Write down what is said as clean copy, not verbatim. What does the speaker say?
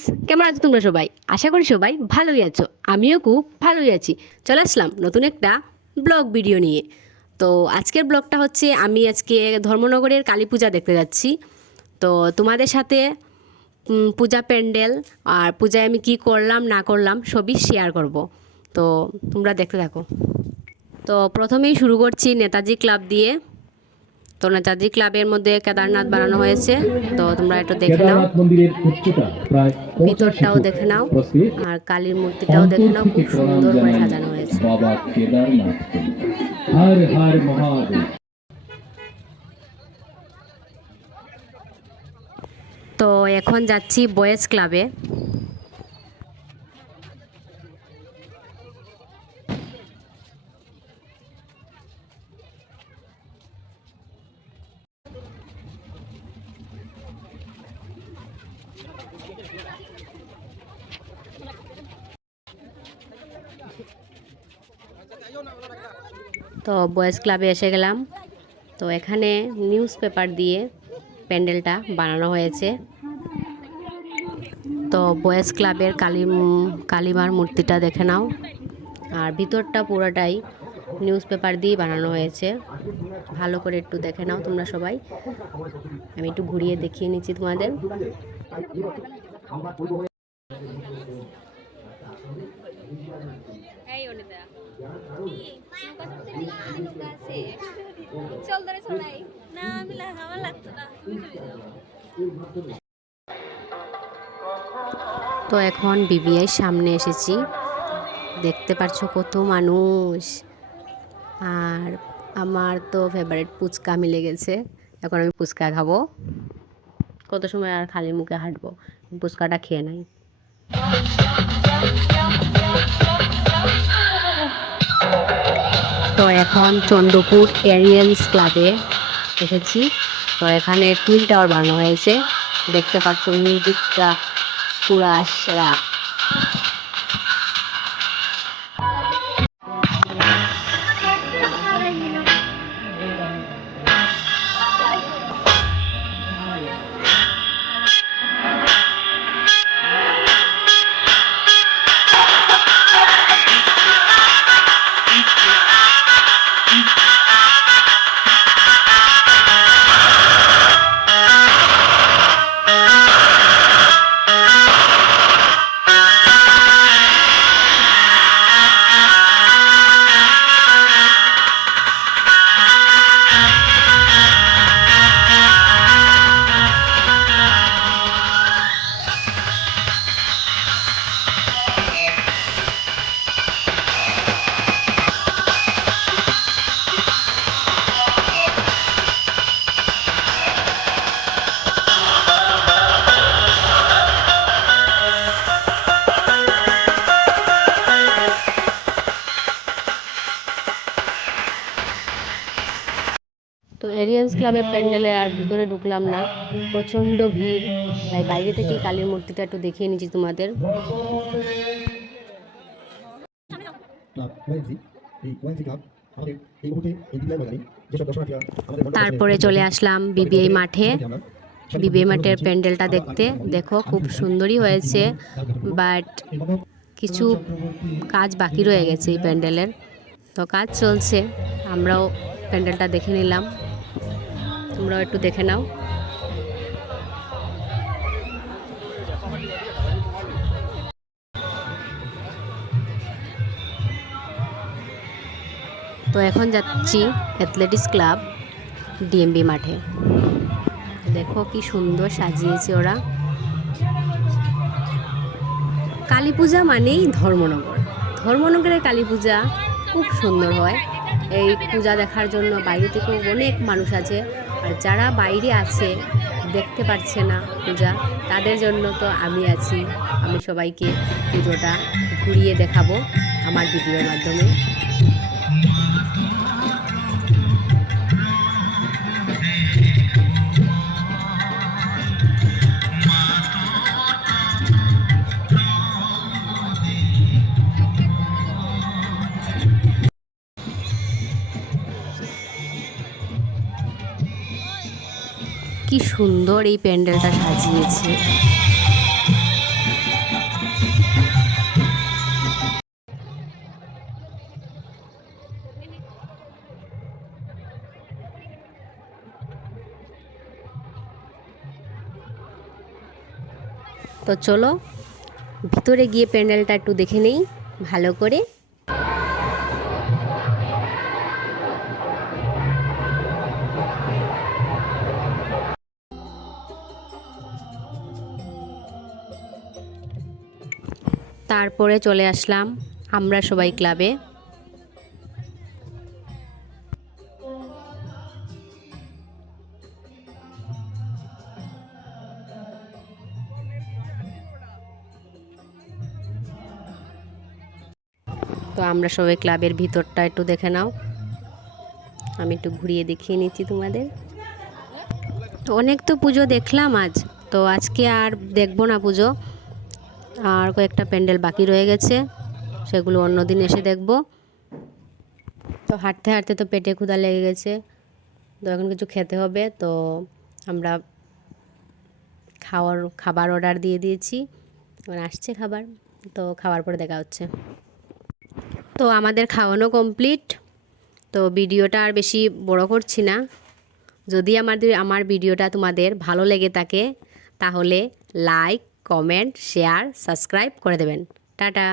Friends, কেমন আছো তোমরা সবাই? আশা করি সবাই ভালোই আছো। আমিও খুব ভালোই আছি। চলে আসলাম নতুন একটা ব্লগ ভিডিও নিয়ে। তো আজকের ব্লগটা হচ্ছে আমি আজকে ধর্মনগরের কালী পূজা দেখতে যাচ্ছি। তো তোমাদের সাথে পূজা প্যান্ডেল আর পূজায় আমি কি করলাম না করলাম সবই শেয়ার করব। তো তোমরা দেখতে থাকো। তো প্রথমেই শুরু করছি নেতাজি ক্লাব দিয়ে। তো নেতাজি ক্লাবের মধ্যে কেদারনাথ বানানো হয়েছে। তো তোমরা একটু দেখে নাও, কেদারনাথ মন্দিরের উচ্চতা প্রায় 85 ভিতরটাও ফুট। দেখে নাও প্রস্তুত। আর কালীর মূর্তিটাও দেখে নাও, অন্তর খুব থেকে প্রণাম সুন্দর করে জানাই সাজানো হয়েছে। বাবা কেদারনাথকে। হর হর মহাদেব। তো এখন যাচ্ছি বয়েজ ক্লাবে। তো বয়েজ ক্লাবে এসে গেলাম। তো এখানে নিউজ পেপার দিয়ে প্যান্ডেলটা বানানো হয়েছে। তো বয়েজ ক্লাবের কালীমার মূর্তিটা দেখে নাও আর ভিতরটা পুরোটাই নিউজ পেপার দিয়ে বানানো হয়েছে। ভালো করে একটু দেখে নাও তোমরা সবাই। আমি একটু ঘুরিয়ে দেখিয়ে নিচ্ছি তোমাদের। এই অনিতা চল ধরে ছড়াই না আমি আমার লাগতো না তুমি চলে যাও। তো এখন বিবিআই সামনে এসেছি, দেখতে পারছো কত মানুষ। আর আমার তো ফেভারিট ফুচকা মিলে গেছে। এখন আমি ফুচকা খাবো। কত সময় আর খালি মুখে হাঁটবো, ফুচকাটা খেয়ে নাই। তো এখন চন্দ্রপুর এরিয়ালস ক্লাবে এসেছি। তো এখানে টুইন টাওয়ার বানানো হয়েছে, দেখতে পাচ্ছ মিউজিকটা পুরা সেরা। তো এরিয়ান্স ক্লাবের প্যান্ডেলে আর ভিতরে ঢুকলাম না, প্রচণ্ড ভিড়। তাই বাইরে থেকেই কালীর মূর্তিটা একটু দেখিয়ে নিচ্ছি তোমাদের। তারপরে চলে আসলাম বিবিআই মাঠে। বিবিআই মাঠের প্যান্ডেলটা দেখতে। দেখো খুব সুন্দরই হয়েছে, বাট কিছু কাজ বাকি রয়ে গেছে এই প্যান্ডেলের। তো কাজ চলছে, আমরাও প্যান্ডেলটা দেখে নিলাম, তোমরাও একটু দেখে নাও। তো এখন যাচ্ছি অ্যাথলেটিক্স ক্লাব ডিএমবি মাঠে। দেখো কি সুন্দর সাজিয়েছে ওরা। কালী পূজা মানেই ধর্মনগর। ধর্মনগরের কালী পূজা খুব সুন্দর হয়। এই পূজা দেখার জন্য বাইরে থেকেও অনেক মানুষ আছে। আর যারা বাইরে আছে দেখতে পারছে না পূজা, তাদের জন্য তো আমি আছি। আমি সবাইকে পুজোটা ঘুরিয়ে দেখাবো আমার ভিডিওর মাধ্যমে। কি সুন্দর এই প্যান্ডেলটা সাজিয়েছে। তো চলো ভিতরে গিয়ে প্যান্ডেলটা একটু দেখে নেই ভালো করে। তারপরে চলে আসলাম আমরা সবাই ক্লাবে। তো আমরা সবাই ক্লাবের ভিতরটা একটু দেখে নাও, আমি একটু ঘুরিয়ে দেখিয়ে নিচ্ছি তোমাদের। তো অনেক তো পুজো দেখলাম আজ, তো আজকে আর দেখবো না পুজো, আর কয়েকটা প্যান্ডেল বাকি রয়ে গেছে, সেগুলো অন্য দিন এসে দেখব। তো হাঁটতে হাঁটতে তো পেটে ক্ষুধা লেগে গেছে, তো এখন কিছু খেতে হবে। তো আমরা খাবার অর্ডার দিয়ে দিয়েছি, এবার আসছে খাবার, তো খাওয়ার পরে দেখা হচ্ছে। তো আমাদের খাওয়ানো কমপ্লিট। তো ভিডিওটা আর বেশি বড় করছি না। যদি আমার ভিডিওটা তোমাদের ভালো লেগে থাকে তাহলে লাইক, কমেন্ট, শেয়ার, সাবস্ক্রাইব করে দেবেন। টাটা।